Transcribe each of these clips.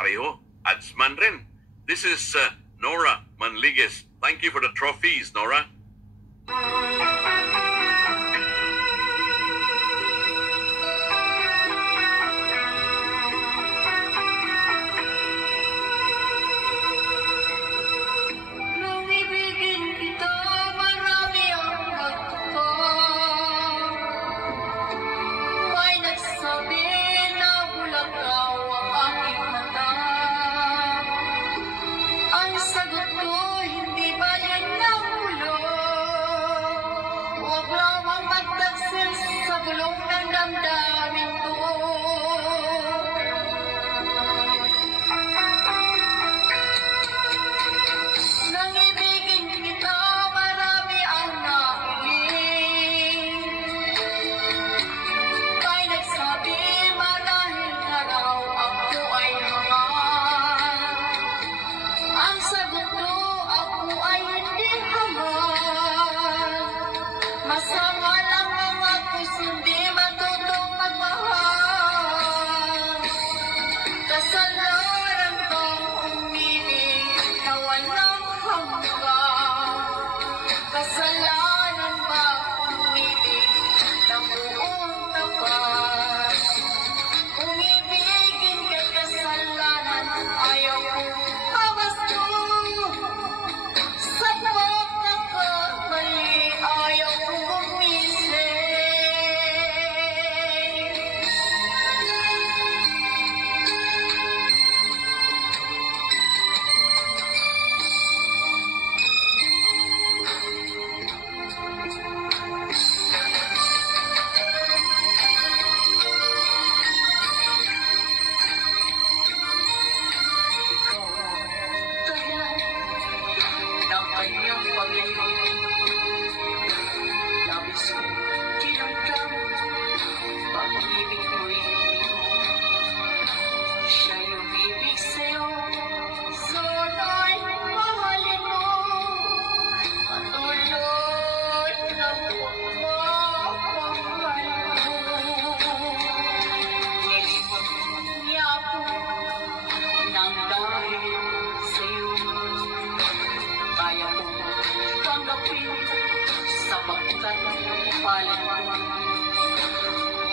pareho. Adsman rin. This is Nora Manligues. Thank you for the trophies, Nora.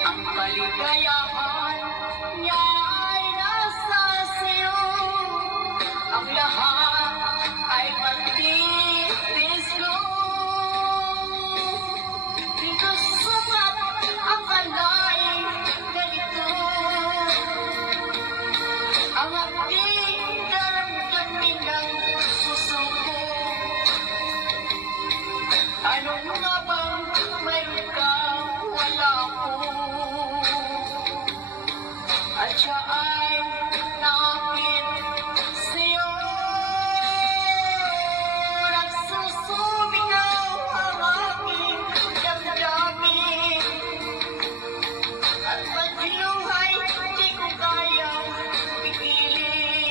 Ang kaligayahan niya ay nasa siyo. Ang lahat ay magtitis ko. Di ko sukat akalain ganito. Ang aking daramdamin ng puso ko. Ano nga bang mayroon ka? Wala ko. At siya ay nakakit sa'yo. Nagsusuminaw ang aking damdamin. At magluhay, di ko kayang pigilin.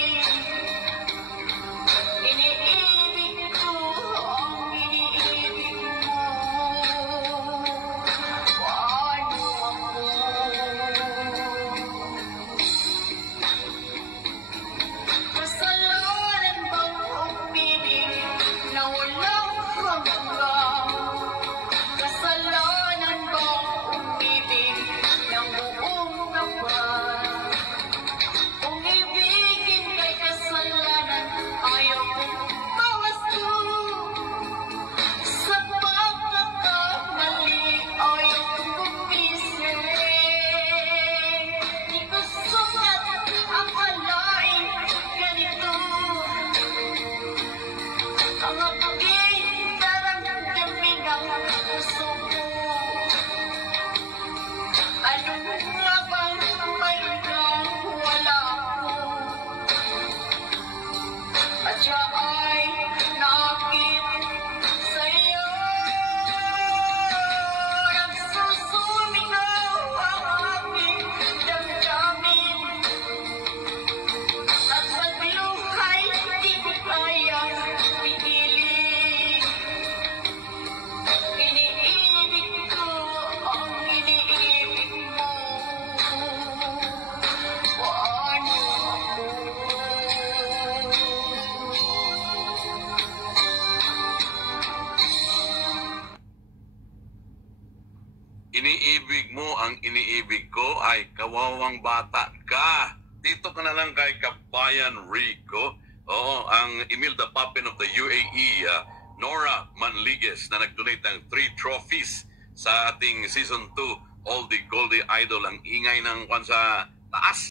iniibig mo ang iniibig ko, ay kawawang bata ka. Dito ka na lang kay Kabayan Rico. Oo, ang Imelda Papin of the UAE, Nora Manligues, na nag-donate ng 3 trophies sa ating Season 2 All the Goldie Idol. Ang ingay ng kwan sa taas.